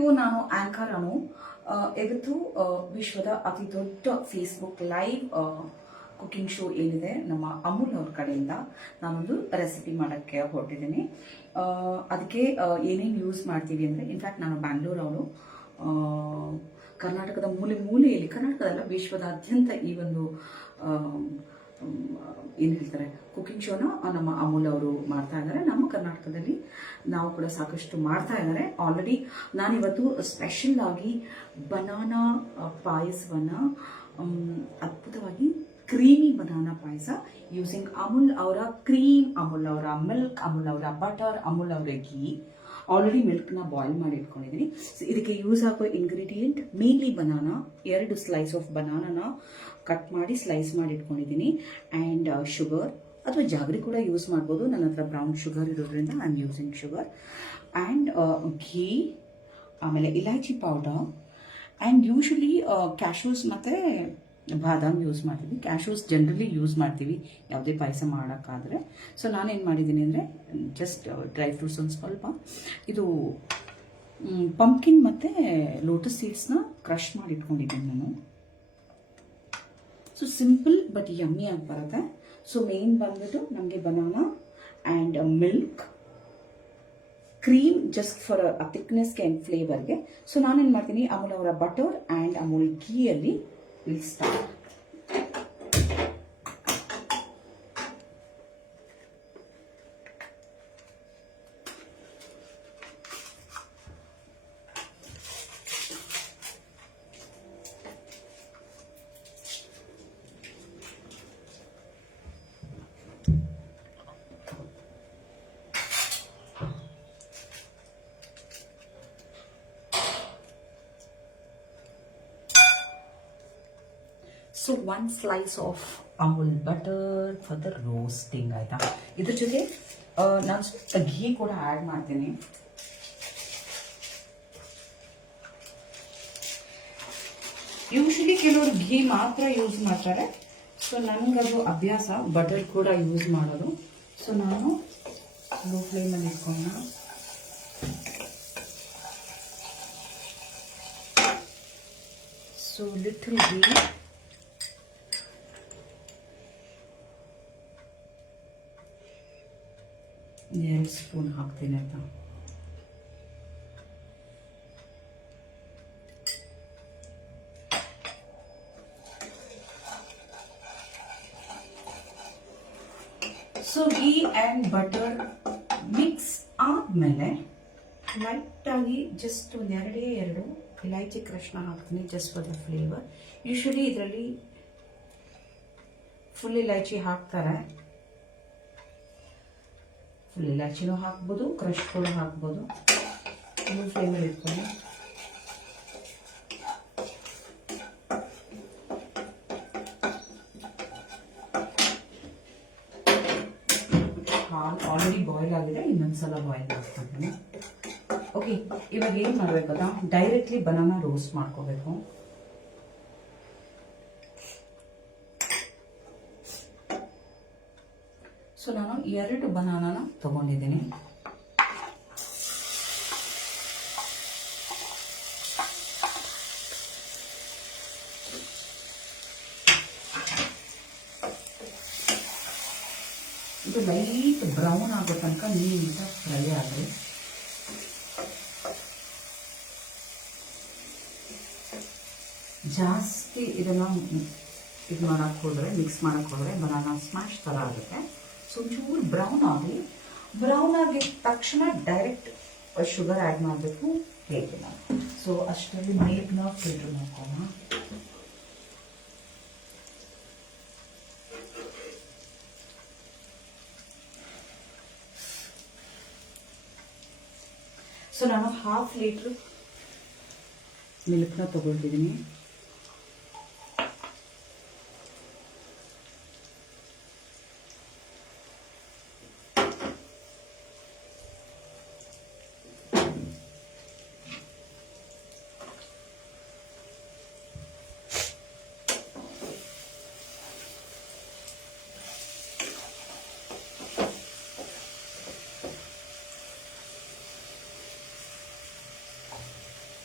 ಎಲ್ಲರಿಗೂ ನಾನು ಆಂಕರ್ ಅನು. ಇವತ್ತು ವಿಶ್ವದ ಅತಿ ದೊಡ್ಡ ಫೇಸ್ಬುಕ್ ಲೈವ್ ಕುಕಿಂಗ್ ಶೋ ಏನಿದೆ ನಮ್ಮ ಅಮೂಲ್ ಅವ್ರ ಕಡೆಯಿಂದ ನಾನೊಂದು ರೆಸಿಪಿ ಮಾಡೋಕ್ಕೆ ಹೊರಟಿದ್ದೀನಿ. ಅದಕ್ಕೆ ಏನೇನು ಯೂಸ್ ಮಾಡ್ತೀವಿ ಅಂದರೆ, ಇನ್ಫ್ಯಾಕ್ಟ್ ನಾನು ಬ್ಯಾಂಗ್ಳೂರವಳು. ಕರ್ನಾಟಕದ ಮೂಲೆಯಲ್ಲಿ, ಕರ್ನಾಟಕದಲ್ಲ ವಿಶ್ವದಾದ್ಯಂತ ಈ ಒಂದು ಏನು ಹೇಳ್ತಾರೆ ಕುಕಿಂಗ್ ಶೋನ ನಮ್ಮ ಅಮೂಲ್ ಅವರು ಮಾಡ್ತಾ ಇದ್ದಾರೆ. ನಮ್ಮ ಕರ್ನಾಟಕದಲ್ಲಿ ನಾವು ಕೂಡ ಸಾಕಷ್ಟು ಮಾಡ್ತಾ ಇದ್ದಾರೆ ಆಲ್ರೆಡಿ. ನಾನಿವತ್ತು ಸ್ಪೆಷಲ್ ಆಗಿ ಬನಾನಾ ಪಾಯಸವನ್ನ, ಅದ್ಭುತವಾಗಿ ಕ್ರೀಮಿ ಬನಾನಾ ಪಾಯಸ ಯೂಸಿಂಗ್ ಅಮೂಲ್ ಅವರ ಕ್ರೀಮ್, ಅಮೂಲ್ ಅವರ ಮಿಲ್ಕ್, ಅಮೂಲ್ ಅವರ ಬಟರ್, ಅಮೂಲ್ ಅವರ ಘೀ. ಆಲ್ರೆಡಿ ಮಿಲ್ಕ್ನ ಬಾಯ್ಲ್ ಮಾಡಿ ಇಟ್ಕೊಂಡಿದ್ದೀನಿ. ಇದಕ್ಕೆ ಯೂಸ್ ಆಗೋ ingredient mainly banana. 2 slice of ಬನಾನಾನ cut ಮಾಡಿ ಸ್ಲೈಸ್ ಮಾಡಿ ಇಟ್ಕೊಂಡಿದ್ದೀನಿ. ಆ್ಯಂಡ್ ಶುಗರ್ ಅಥವಾ ಜಾಗರಿ ಕೂಡ ಯೂಸ್ ಮಾಡ್ಬೋದು. ನನ್ನ ಹತ್ರ ಬ್ರೌನ್ ಶುಗರ್ ಇರೋದ್ರಿಂದ I am using sugar. And ಘೀ, ಆಮೇಲೆ ಇಲಾಚಿ ಪೌಡರ್, ಆ್ಯಂಡ್ ಯೂಶಲಿ ಕ್ಯಾಶೂಸ್ ಮತ್ತು ಬಾದಾಮ್ ಯೂಸ್ ಮಾಡ್ತೀವಿ. ಕ್ಯಾಶೂಸ್ ಜನರಲಿ ಯೂಸ್ ಮಾಡ್ತೀವಿ ಯಾವುದೇ ಪಾಯಸ ಮಾಡೋಕ್ಕಾದರೆ. ಸೊ ನಾನೇನು ಮಾಡಿದ್ದೀನಿ ಅಂದರೆ, ಜಸ್ಟ್ ಡ್ರೈ ಫ್ರೂಟ್ಸ್ ಒಂದು ಸ್ವಲ್ಪ, ಇದು ಪಂಪ್ಕಿನ್ ಮತ್ತು ಲೋಟಸ್ ಸೀಡ್ಸ್ನ ಕ್ರಷ್ ಮಾಡಿ ಇಟ್ಕೊಂಡಿದ್ದೀನಿ ನಾನು. ಸೊ ಸಿಂಪಲ್ ಬಟ್ ಯಮ್ಮಿ ಆಗಿ ಬರುತ್ತೆ. ಸೊ ಮೇನ್ ಬಂದ್ಬಿಟ್ಟು ನಮಗೆ banana and milk, cream just for a ಥಿಕ್ನೆಸ್ಗೆ and ಫ್ಲೇವರ್ಗೆ. So ನಾನೇನು ಮಾಡ್ತೀನಿ, ಅಮೂಲ್ ಅವರ butter and Amul ಘೀಯಲ್ಲಿ we'll start. So 1 slice of Amul butter for the roasting, ಆಯ್ತಾ. ಇದ್ರ ಜೊತೆ ನಾನು ಸ್ವಲ್ಪ ಘೀ ಕೂಡ ಆ್ಯಡ್ ಮಾಡ್ತೀನಿ. ಯೂಶಲಿ ಕೆಲವರು ಘೀ ಮಾತ್ರ ಯೂಸ್ ಮಾಡ್ತಾರೆ. ಸೊ ನನಗದು ಅಭ್ಯಾಸ ಬಟರ್ ಕೂಡ ಯೂಸ್ ಮಾಡೋದು. ಸೊ ನಾನು ಲೋ ಫ್ಲೇಮಲ್ಲಿ ಇಟ್ಕೊಂಡ. ಸೊ ಲಿಟಲ್ ಘೀ, 2 ಸ್ಪೂನ್ ಹಾಕ್ತೀನಿ ಆಯ್ತಾ. So ghee and butter mix ಆದಮೇಲೆ ಲೈಟಾಗಿ ಜಸ್ಟ್ 2 ಇಲೈಚಿ ಕ್ರಶ್ನ ಹಾಕ್ತೀನಿ, just for the flavour. Usually ಇದರಲ್ಲಿ ಫುಲ್ ಇಲೈಚಿ ಹಾಕ್ತಾರೆ. ಫುಲ್ ಇಲಾಚಿನೂ ಹಾಕ್ಬೋದು, ಕ್ರಶ್ ಕೂಡ ಹಾಕ್ಬೋದು. ಫುಲ್ ಫ್ಲೇಮಲ್ಲಿ ಇಟ್ಕೊಂಡು ಹಾಲು ಆಲ್ರೆಡಿ ಬಾಯ್ಲ್ ಆಗಿದೆ, ಇನ್ನೊಂದ್ಸಲ ಬಾಯ್ಲ್ ಮಾಡ್ತೀನಿ. ಓಕೆ, ಇವಾಗ ಏನು ಮಾಡಬೇಕಂತ, ಡೈರೆಕ್ಟ್ಲಿ ಬನಾನಾ ರೋಸ್ಟ್ ಮಾಡ್ಕೋಬೇಕು. ಸೊ ನಾನು 2 ಬನಾನಾನ ತಗೊಂಡಿದ್ದೀನಿ. ಇದು ಲೈಟ್ ಬ್ರೌನ್ ಆಗೋ ತನಕ ನೀಟಾಗಿ ಫ್ರೈ ಆಗಲಿ. ಜಾಸ್ತಿ ಇದನ್ನು ಇದು ಮಾಡಕ್ಕೆ ಹೋದರೆ, ಮಿಕ್ಸ್ ಮಾಡಕ್ಕೆ ಹೋದರೆ ಬನಾನಾ ಸ್ಮ್ಯಾಶ್ ಥರ ಆಗುತ್ತೆ. ಸೊ ಒಂಚೂರು ಬ್ರೌನ್ ಆಗಲಿ. ಬ್ರೌನ್ ಆಗಿದ ತಕ್ಷಣ ಡೈರೆಕ್ಟ್ ಶುಗರ್ ಆ್ಯಡ್ ಮಾಡಬೇಕು, ಹೇಗೆ ನಾನು. ಸೊ ಅಷ್ಟರಲ್ಲಿ ಮಿಲ್ಕ್ನ ಫಿಲ್ಟರ್ ಮಾಡ್ಕೋಣ. ಸೊ ನಾನು 1/2 ಲೀಟ್ರ್ ಮಿಲ್ಕ್ನ ತಗೊಳ್ತಿದ್ದೀನಿ.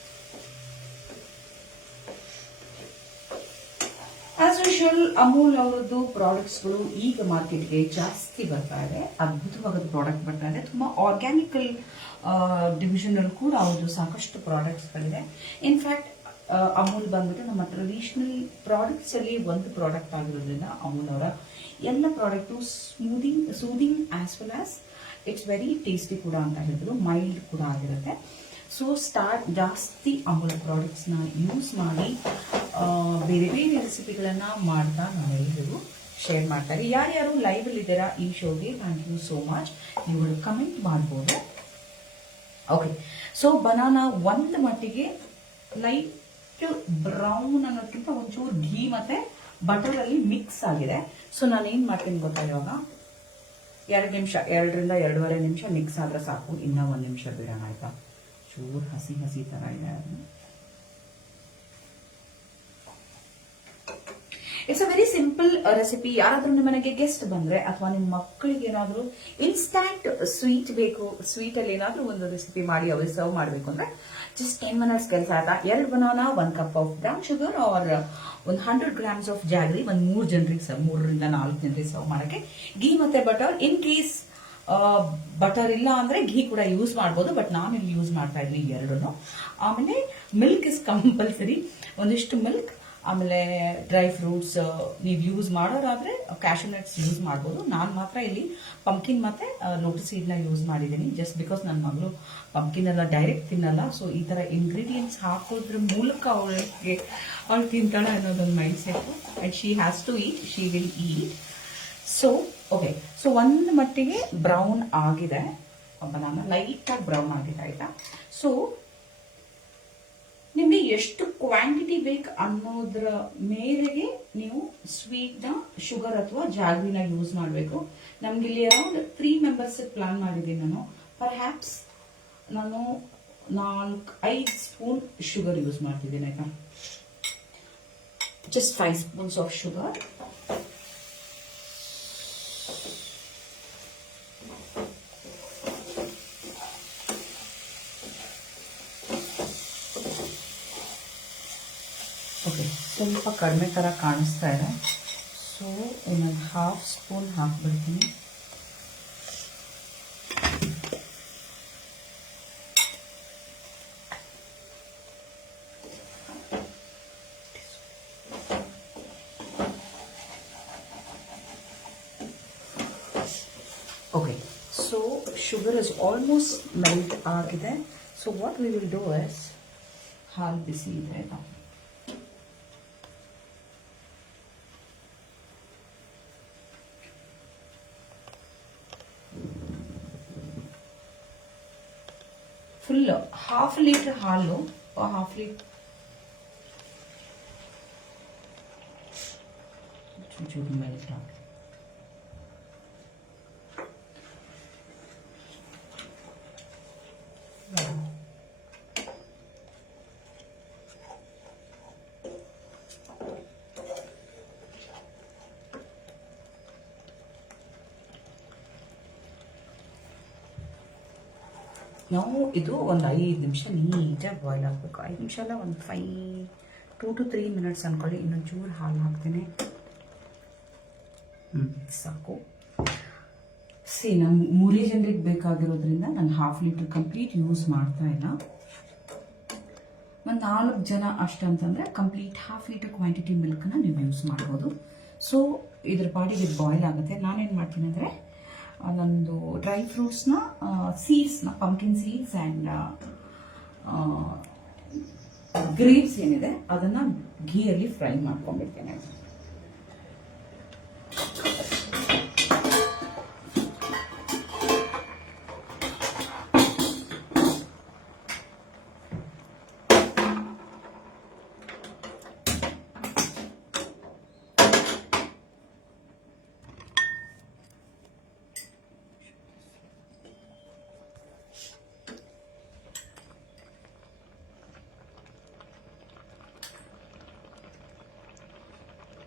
ಯೂಶುವಲ್ ಅಮೂಲ್ ಅವರದ್ದು ಪ್ರಾಡಕ್ಟ್ಸ್ಗಳು ಈಗ ಮಾರ್ಕೆಟ್ಗೆ ಜಾಸ್ತಿ ಬರ್ತಾ ಇದೆ. ಅದ್ಭುತವಾದ ಪ್ರಾಡಕ್ಟ್ ಬರ್ತಾ ಇದೆ. ತುಂಬ ಆರ್ಗ್ಯಾನಿಕಲ್ ಡಿವಿಷನಲ್ಲಿ ಕೂಡ ಅವ್ರದ್ದು ಸಾಕಷ್ಟು ಪ್ರಾಡಕ್ಟ್ಸ್ಗಳಿದೆ. ಇನ್ಫ್ಯಾಕ್ಟ್ ಅಮೂಲ್ ಬಂದ್ಬಿಟ್ಟು ನಮ್ಮ ಟ್ರೆಡಿಷನಲ್ ಪ್ರಾಡಕ್ಟ್ಸ್ ಅಲ್ಲಿ ಒಂದು ಪ್ರಾಡಕ್ಟ್ ಆಗಿರೋದ್ರಿಂದ ಅಮೂಲ್ ಅವರ ಎಲ್ಲ product soothing as well as it's very tasty ಕೂಡ ಅಂತ ಹೇಳಿದ್ರು, ಮೈಲ್ಡ್ ಕೂಡ ಆಗಿರುತ್ತೆ. ಸೊ ಜಾಸ್ತಿ ಅಮೂಲ್ ಪ್ರಾಡಕ್ಟ್ಸ್ನ ಯೂಸ್ ಮಾಡಿ ಬೇರೆ ಬೇರೆ ರೆಸಿಪಿಗಳನ್ನು ಮಾಡ್ತಾ ನಾವೆಲ್ಲರೂ ಶೇರ್ ಮಾಡ್ತಾರೆ. ಯಾರ್ಯಾರು ಲೈವಲ್ಲಿ ಇದ್ದೀರಾ ಈ ಶೋಗೆ, ಥ್ಯಾಂಕ್ ಯು ಸೋ ಮಚ್. ನೀವು ಕಮೆಂಟ್ ಮಾಡ್ಬೋದು. ಓಕೆ, ಸೊ ಬನಾನಾ ಒಂದು ಮಟ್ಟಿಗೆ ಲೈಟ್ ಬ್ರೌನ್ ಅನ್ನೋದಕ್ಕಿಂತ ಒಂಚೂರು ಘೀ ಮತ್ತೆ ಬಟರ್ ಅಲ್ಲಿ ಮಿಕ್ಸ್ ಆಗಿದೆ. ಸೊ ನಾನು ಏನ್ ಮಾಡ್ತೀನಿ ಗೊತ್ತಾ, ಇವಾಗ 2 ನಿಮಿಷ, 2ರಿಂದ 2.5 ನಿಮಿಷ ಮಿಕ್ಸ್ ಆದ್ರೆ ಸಾಕು. ಇನ್ನ 1 ನಿಮಿಷ ಬಿಡೋಣ, ಆಯ್ತಾ? ಚೂರು ಹಸಿ ಹಸಿ ತರ ಇದೆ. It's a very simple recipe. ಯಾರಾದ್ರೂ ನಿಮ್ಮ ಮನೆಗೆ ಗೆಸ್ಟ್ ಬಂದ್ರೆ ಅಥವಾ ನಿಮ್ಮ ಮಕ್ಕಳಿಗೆ ಏನಾದ್ರೂ ಇನ್ಸ್ಟ್ಯಾಂಟ್ ಸ್ವೀಟ್ ಬೇಕು, ಸ್ವೀಟ್ ಅಲ್ಲಿ ಏನಾದ್ರೂ ಒಂದು ರೆಸಿಪಿ ಮಾಡಿ ಅವ್ರಿಗೆ ಸರ್ವ್ ಮಾಡಬೇಕು ಅಂದ್ರೆ ಜಸ್ಟ್ 10 ಮಿನಿಟ್ಸ್ ಕೆಲಸ ಆಯ್ತಾ. 2 banana, 1 cup of brown sugar R 100 grams of jaggery, 3 ಜನರಿಗೆ 3ರಿಂದ 4 ಜನರಿಗೆ ಸರ್ವ್ ಮಾಡಕ್ಕೆ ಘೀ ಮತ್ತೆ ಬಟರ್. ಇನ್ ಕೇಸ್ ಬಟರ್ ಇಲ್ಲ ಅಂದ್ರೆ ಘೀ ಕೂಡ ಯೂಸ್ ಮಾಡ್ಬೋದು, ಬಟ್ ನಾನು ಇಲ್ಲಿ ಯೂಸ್ ಮಾಡ್ತಾ ಇದ್ವಿ ಎರಡನ್ನು. ಆಮೇಲೆ ಮಿಲ್ಕ್ ಇಸ್ ಕಂಪಲ್ಸರಿ, ಒಂದಿಷ್ಟು ಮಿಲ್ಕ್. ಆಮೇಲೆ ಡ್ರೈ ಫ್ರೂಟ್ಸ್ ನೀವು ಯೂಸ್ ಮಾಡೋರಾದ್ರೆ ಕ್ಯಾಶ್ಯೂ ನಟ್ಸ್ ಯೂಸ್ ಮಾಡ್ಬೋದು. ನಾನು ಮಾತ್ರ ಇಲ್ಲಿ ಪಂಪ್ಕಿನ್ ಮತ್ತೆ ಲೋಟಸ್ ಸೀಡ್ನ ಯೂಸ್ ಮಾಡಿದ್ದೀನಿ, ಜಸ್ಟ್ ಬಿಕಾಸ್ ನನ್ನ ಮಗಳು ಪಂಪ್ಕಿನ್ ಎಲ್ಲ ಡೈರೆಕ್ಟ್ ತಿನ್ನಲ್ಲ. ಸೊ ಈ ತರ ಇಂಗ್ರೀಡಿಯೆಂಟ್ಸ್ ಹಾಕೋದ್ರ ಮೂಲಕ ಅವಳು ತಿಂತಾಳೆ ಅನ್ನೋದೊಂದು mind set. And she has to eat, she will heat. So okay, so ಒಂದು ಮಟ್ಟಿಗೆ ಬ್ರೌನ್ ಆಗಿದೆ, ಬನಾನಾ ಲೈಟ್ ಆಗಿ ಬ್ರೌನ್ ಆಗಿದೆ, ಆಯ್ತಾ? ಸೊ ನಿಮ್ಗೆ ಎಷ್ಟು ಕ್ವಾಂಟಿಟಿ ಬೇಕು ಅನ್ನೋದ್ರ ಮೇರೆಗೆ ನೀವು ಸ್ವೀಟ್ನ, ಶುಗರ್ ಅಥವಾ ಜಾಗ್ರಿನ ಯೂಸ್ ಮಾಡಬೇಕು. ನಮ್ಗೆ ಇಲ್ಲಿ ಅರೌಂಡ್ 3 ಮೆಂಬರ್ಸ್ ಪ್ಲಾನ್ ಮಾಡಿದ್ದೀನಿ ನಾನು. ಪರ್ಹ್ಯಾಪ್ಸ್ ನಾನು 4-5 ಸ್ಪೂನ್ ಶುಗರ್ ಯೂಸ್ ಮಾಡ್ತಿದ್ದೀನಿ, ಆಯ್ತಾ? Just 5 spoons of sugar. Okay, ಸ್ವಲ್ಪ ಕಡಿಮೆ ಥರ ಕಾಣಿಸ್ತಾ ಇದೆ. ಸೊ ಇನ್ನೊಂದು 1/2 ಸ್ಪೂನ್ ಹಾಕ್ಬಿಡ್ತೀನಿ. Okay, so sugar is almost melt ಆಗಿದೆ. So what we will do is, ಹಾಲು ಬಿಸಿ ಇದೆ ನಾವು ಫುಲ್ 1/2 ಲೀಟರ್ ಹಾಲು, 1/2 ಲೀಟರ್ ಚೂರು ಮೆಲ್ಟ್ ಆಗಿದೆ. ನಾವು ಇದು ಒಂದು 5 ನಿಮಿಷ ನೀಟಾಗಿ ಬಾಯ್ಲ್ ಹಾಕಬೇಕು. 5 ನಿಮಿಷ ಅಲ್ಲ, ಒಂದು 2 to 3 ಮಿನಿಟ್ಸ್ ಅನ್ಕೊಳ್ಳಿ. ಇನ್ನೊಂದು ಚೂರು ಹಾಲು ಹಾಕ್ತೇನೆ, ಸಾಕು. ನಮ್ಮ 3 ಜನರಿಗೆ ಬೇಕಾಗಿರೋದ್ರಿಂದ ನಾನು 1/2 ಲೀಟರ್ ಕಂಪ್ಲೀಟ್ ಯೂಸ್ ಮಾಡ್ತಾ ಇಲ್ಲ. ಒಂದು 4 ಜನ ಅಷ್ಟಂತಂದ್ರೆ ಕಂಪ್ಲೀಟ್ 1/2 ಲೀಟರ್ ಕ್ವಾಂಟಿಟಿ ಮಿಲ್ಕ್ನ ನೀವು ಯೂಸ್ ಮಾಡ್ಬೋದು. ಸೊ ಇದ್ರ ಪಾಡಿಗೆ ಬಾಯ್ಲ್ ಆಗುತ್ತೆ. ನಾನೇನು ಮಾಡ್ತೀನಿ ಅಂದರೆ ನಂದು dry ಫ್ರೂಟ್ಸ್ನ, ಸೀಡ್ಸ್ನ, pumpkin seeds and grapes ಏನಿದೆ ಅದನ್ನು ಘೀಯಲ್ಲಿ ಫ್ರೈ ಮಾಡ್ಕೊಂಡ್ಬಿಡ್ತೇನೆ.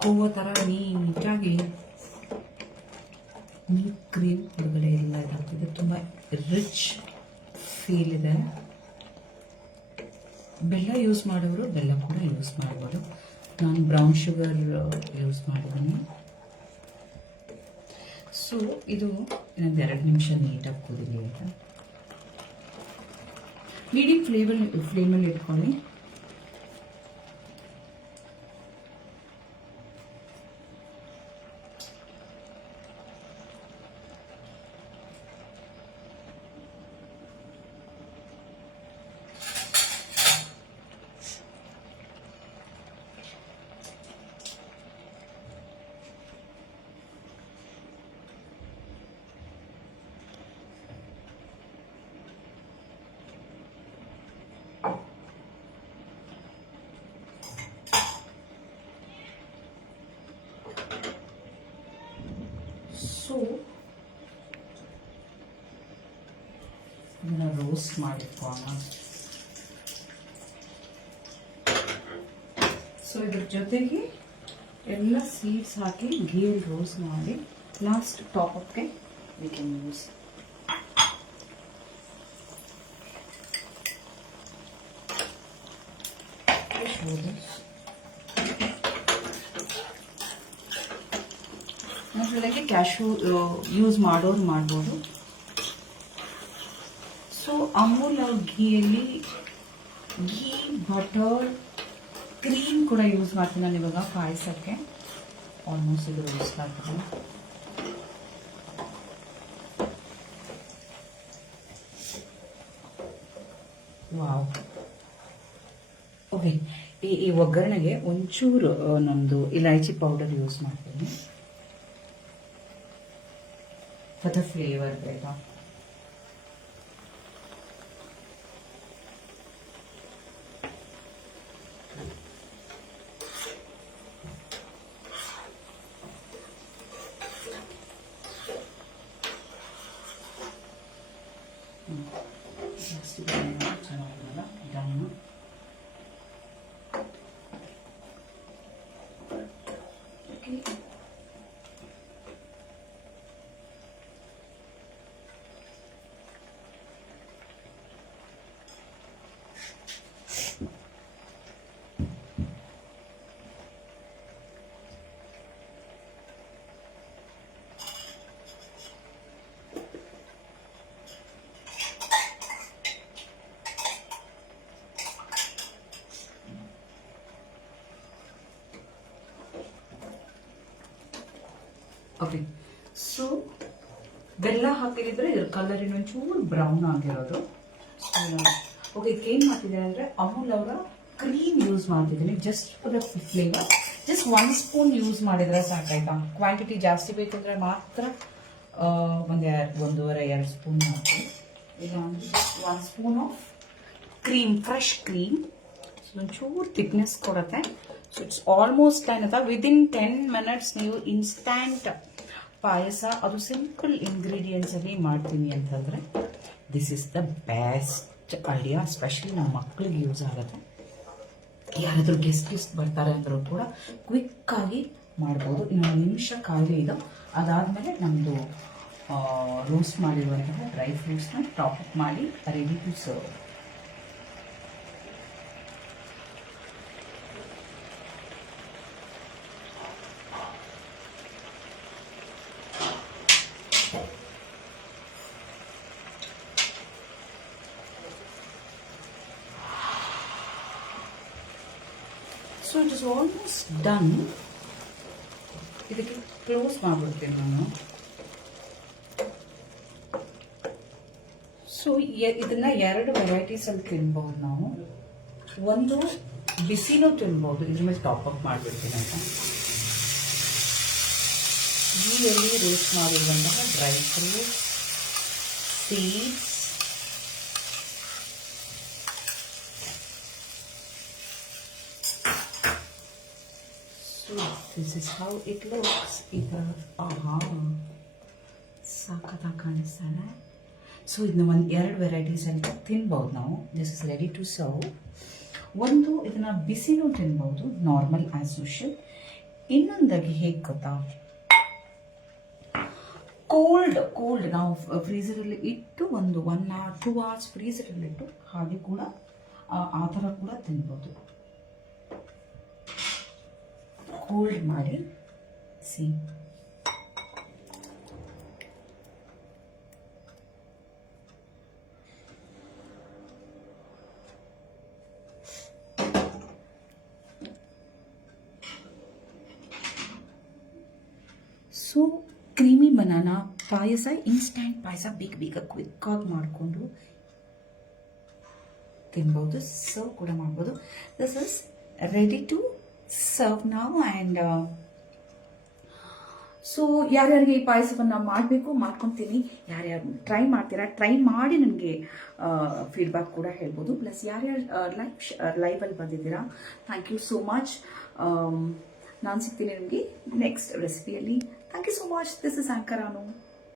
ಕೋವ ಥರ ನೀಟಾಗಿ ಮಿಲ್ಕ್ ಕ್ರೀಮ್ ಹೊರಗಡೆ ಎಲ್ಲ ಇದಾಗ್ತಿದೆ. ತುಂಬ ರಿಚ್ ಫೀಲ್ ಇದೆ. ಬೆಲ್ಲ ಯೂಸ್ ಮಾಡೋರು ಬೆಲ್ಲ ಕೂಡ ಯೂಸ್ ಮಾಡ್ಬೋದು. ನಾನು ಬ್ರೌನ್ ಶುಗರ್ ಯೂಸ್ ಮಾಡಿದ್ದೀನಿ. ಸೊ ಇದು ಇನ್ನೊಂದು 2 ನಿಮಿಷ ನೀಟಾಗಿ ಕುದೀಲಿ ಅಂತ ಮೀಡಿಯಂ ಫ್ಲೇಮಲ್ಲಿ ಇಟ್ಕೊಳ್ಳಿ. ಸೊ ಇದನ್ನು ರೋಸ್ಟ್ ಮಾಡಿಟ್ಕೋಣ. ಸೊ ಇದ್ರ ಜೊತೆಗೆ ಎಲ್ಲ ಸೀಡ್ಸ್ ಹಾಕಿ ಗೀಯಲ್ಲಿ ರೋಸ್ಟ್ ಮಾಡಿ last top ಅಪ್ಗೆ we can use. ಅದರೊಳಗೆ ಕ್ಯಾಶು ಯೂಸ್ ಮಾಡೋರು ಮಾಡ್ಬೋದು. ಸೊ ಅಮೂಲ್ ಘೀಯಲ್ಲಿ ಘೀ, ಬಟರ್, ಕ್ರೀಮ್ ಕೂಡ ಯೂಸ್ ಮಾಡ್ತೀನಿ ನಾನು ಇವಾಗ ಪಾಯಸಕ್ಕೆ. ಆಲ್ಮೋಸ್ಟ್ ಇದು ರೋಸ್ಟ್ ಆಗ್ತದೆ. ವಾವ್. ಓಕೆ, ಈ ಒಗ್ಗರಣೆಗೆ ಒಂಚೂರು ನಮ್ಮದು ಇಲಾಯ್ಚಿ ಪೌಡರ್ ಯೂಸ್ ಮಾಡ್ತೀನಿ ಫಾರ್ ದ ಫ್ಲೇವರ್ ಬೇಗ. ಚೆನ್ನಾಗಿಲ್ಲ ಇದನ್ನು ಓಕೆ. ಸೊ ಬೆಲ್ಲ ಹಾಕಿದ್ರೆ ಇದ್ರ ಕಲರ್ ಇನ್ನೊಂಚೂರು ಬ್ರೌನ್ ಆಗಿರೋದು. ಓಕೆ, ಇದಕ್ಕೇನು ಮಾಡ್ತಿದ್ದೀನಿ ಅಂದರೆ ಅಮೂಲ್ ಅವರ ಕ್ರೀಮ್ ಯೂಸ್ ಮಾಡ್ತಿದ್ದೀನಿ just for the flavour. Just 1 spoon use ಮಾಡಿದರೆ ಸಾಕಾಯ್ತಾ. ಕ್ವಾಂಟಿಟಿ ಜಾಸ್ತಿ ಬೇಕಂದರೆ ಮಾತ್ರ 1.5-2 ಸ್ಪೂನ್ ಮಾಡ್ತೀನಿ. ಇಲ್ಲ ಅಂದರೆ 1 spoon of cream, fresh cream. ಒಂಚೂರು ಥಿಕ್ನೆಸ್ ಕೊಡುತ್ತೆ. ಸೊ ಇಟ್ಸ್ ಆಲ್ಮೋಸ್ಟ್ ಏನಂತ ವಿದಿನ್ 10 ಮಿನಿಟ್ಸ್ ನೀವು ಇನ್ಸ್ಟ್ಯಾಂಟ್ ಪಾಯಸ, ಅದು ಸಿಂಪಲ್ ಇಂಗ್ರೀಡಿಯೆಂಟ್ಸ್ ಅಲ್ಲಿ ಮಾಡ್ತೀನಿ ಅಂತಂದರೆ this is the best idea. Specially ನಮ್ಮ ಮಕ್ಕಳಿಗೆ ಯೂಸ್ ಆಗುತ್ತೆ. ಯಾರಾದರೂ ಗೆಸ್ಟ್ ಬರ್ತಾರೆ ಅಂದರೂ ಕೂಡ ಕ್ವಿಕ್ಕಾಗಿ ಮಾಡ್ಬೋದು. ಇನ್ನೊಂದು ನಿಮಿಷ ಖಾಲಿ ಇದು. ಅದಾದಮೇಲೆ ನಮ್ಮದು ರೋಸ್ಟ್ ಮಾಡಿರುವಂತಹ ಡ್ರೈ ಫ್ರೂಟ್ಸ್ನ ಟಾಪ್ ಅಪ್ ಮಾಡಿ ready to serve. So it is almost done. ಇದಕ್ಕೆ ಕ್ಲೋಸ್ ಮಾಡಿಬಿಡ್ತೀನಿ ನಾನು. ಸೊ ಇದನ್ನ 2 ವೆರೈಟೀಸಲ್ಲಿ ತಿನ್ಬಹುದು ನಾವು. ಒಂದು ಬಿಸಿನೂ ತಿನ್ಬಹುದು, ಇದ್ರ ಮೇಲೆ ಟಾಪ್ ಅಪ್ ಮಾಡಿಬಿಡ್ತೀನಿ ಅಂತ. ಗೀಯಲ್ಲಿ ರೋಸ್ಟ್ ಮಾಡಿರುವಂತಹ dry fruits, seeds, this is how it looks. ಇದರ ಸಾಕತ್ತಾಗಿ ಕಾಣಿಸ್ತಾನೆ. ಸೊ ಇದನ್ನ 2 ವೆರೈಟೀಸ್ ಅಂತ ತಿನ್ಬಹುದು ನಾವು. This is ready to serve. ಒಂದು ಇದನ್ನ ಬಿಸಿನೂ ತಿನ್ಬಹುದು ನಾರ್ಮಲ್ ಆಸ್ ಯೂಶುವಲ್. ಇನ್ನೊಂದಾಗಿ ಹೇಗೆ ಗೊತ್ತಾ, ಕೋಲ್ಡ್ ನಾವು ಫ್ರೀಸರಲ್ಲಿ ಇಟ್ಟು ಒಂದು 1 hour 2 hours ಫ್ರೀಸರಲ್ಲಿ ಇಟ್ಟು ಹಾಗೆ ಕೂಡ ಆ ಥರ ಕೂಡ ತಿನ್ಬೋದು. ಕೋಲ್ಡ್ ಮಾಡಿ ಸಿ ಸೊ ಕ್ರೀಮಿ ಬನಾನಾ ಪಾಯಸ, ಇನ್ಸ್ಟಂಟ್ ಪಾಯಸ, ಬೇಗ ಕ್ವಿಕ್ಕಾಗಿ ಮಾಡಿಕೊಂಡು ತಿನ್ಬೋದು, ಸರ್ವ್ ಕೂಡ ಮಾಡ್ಬೋದು. This is ready to serve ನಾವು. ಆ್ಯಂಡ್ ಸೊ ಯಾರ್ಯಾರಿಗೆ ಈ ಪಾಯಸವನ್ನು ಮಾಡಬೇಕು ಮಾಡ್ಕೊತೀನಿ, ಯಾರ್ಯಾರು ಟ್ರೈ ಮಾಡ್ತೀರಾ ಟ್ರೈ ಮಾಡಿ ನನಗೆ ಫೀಡ್ಬ್ಯಾಕ್ ಕೂಡ ಹೇಳ್ಬೋದು. ಪ್ಲಸ್ ಯಾರ್ಯಾರು ಲೈವಲ್ಲಿ ಬಂದಿದ್ದೀರಾ, ಥ್ಯಾಂಕ್ ಯು ಸೋ ಮಚ್. ನಾನು ಸಿಗ್ತೀನಿ ನಿಮಗೆ next ರೆಸಿಪಿಯಲ್ಲಿ. Thank you so much. This is anchor Anu.